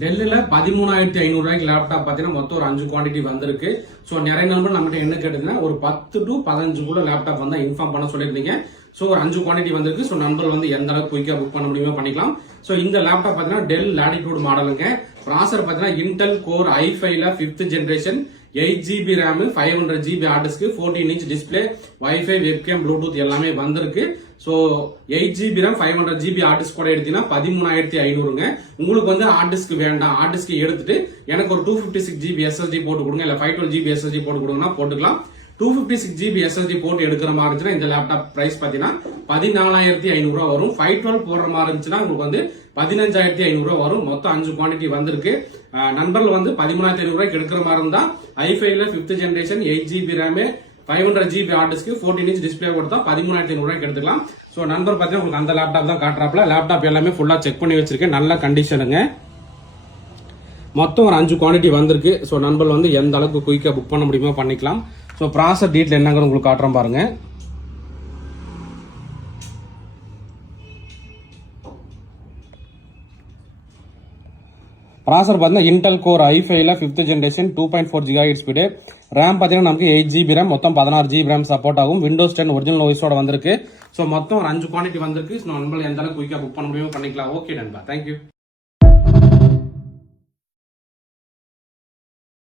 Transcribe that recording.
டெல்லில் 13,500 laptop பார்த்தீங்கன்னா மொத்தம் ஒரு 5 குவான்டிட்டி வந்திருக்கு. ஸோ நிறைய நண்பர் நம்மகிட்ட என்ன கேட்டுங்கன்னா ஒரு 10 to 15 லேப்டாப் வந்து இன்ஃபார்ம் பண்ண சொல்லியிருந்தீங்க. ஸோ ஒரு 5 குவான்டிட்டி வந்திருக்கு. ஸோ நண்பர் வந்து எந்த அளவுக்கு குயிக்காக புக் பண்ண முடியுமோ பண்ணிக்கலாம். ஸோ இந்த லேப்டாப் பார்த்தீங்கன்னா டெல் லாட்டிடியூட் மாடலுங்க. ப்ராசர் பார்த்தீங்கன்னா இன்டெல் கோர் i5ல 5th generation 8GB RAM 500GB hard disk 14" display wifi webcam Bluetooth எல்லாமே வந்திருக்கு. So 8GB RAM 500GB hard disk கூட எடுத்தீங்கன்னா 13,500ங்க. உங்களுக்கு வந்து ஹார்ட் டிஸ்க் வேண்டாம், ஹார்ட் டிஸ்க் எடுத்துட்டு எனக்கு ஒரு 256GB SSD போட்டு கொடுங்க, இல்ல 512GB SSD போட்டு கொடுங்கன்னா போட்டுக்கலாம். 256GB SSD போட்டு எடுக்கிற மாதிரி இருந்துச்சுன்னா இந்த லேப்டாப் பிரைஸ் பாத்தீங்கன்னா 14,500 வரும். 512 போடுற மாதிரி இருந்துச்சுன்னா உங்களுக்கு வந்து 15,500 வரும். மொத்தம் 5 குவான்டிட்டி வந்திருக்கு. நண்பர்கள் வந்து 13,500 எடுக்கிற மாதிரி இருந்தா i5ல 5th generation 8GB RAM 500GB hard disk 14" display கொடுத்தா 13,500 எடுத்துக்கலாம். ஸோ நண்பர் பார்த்தீங்கன்னா உங்களுக்கு அந்த லேப்டாப் தான் காட்டுறாப்ல. லேப்டாப் எல்லாமே ஃபுல்லா செக் பண்ணி வச்சிருக்கேன், நல்ல கண்டிஷனுங்க. மொத்தம் ஒரு 5 குவான்டிட்டி வந்திருக்கு. ஸோ நண்பர் வந்து எந்த அளவுக்கு குயிக்காக புக் பண்ண முடியுமோ பண்ணிக்கலாம். ஸோ ப்ராசர் டீட்டெயில் என்னங்கிற உங்களுக்கு காட்டுறோம் பாருங்க. ப்ராசர் பார்த்தீங்கன்னா இன்டெல் கோர் i5ல 5th generation 2.4 GHz speed. RAM பார்த்தீங்கன்னா நமக்கு 8GB RAM, மொத்தம் 16GB RAM சப்போர்ட் ஆகும். விண்டோஸ் 10 ஒரிஜினல் ஓஎஸோட வந்திருக்கு. ஸோ மொத்தம் ஒரு 5 குவான்டிட்டி வந்திருக்கு. ஸோ நண்பர்கள் எந்த அளவுக்கு குயிக்காக புக் பண்ண முடியுமோ பண்ணிக்கலாம். ஓகே நண்பா, தேங்க்யூ.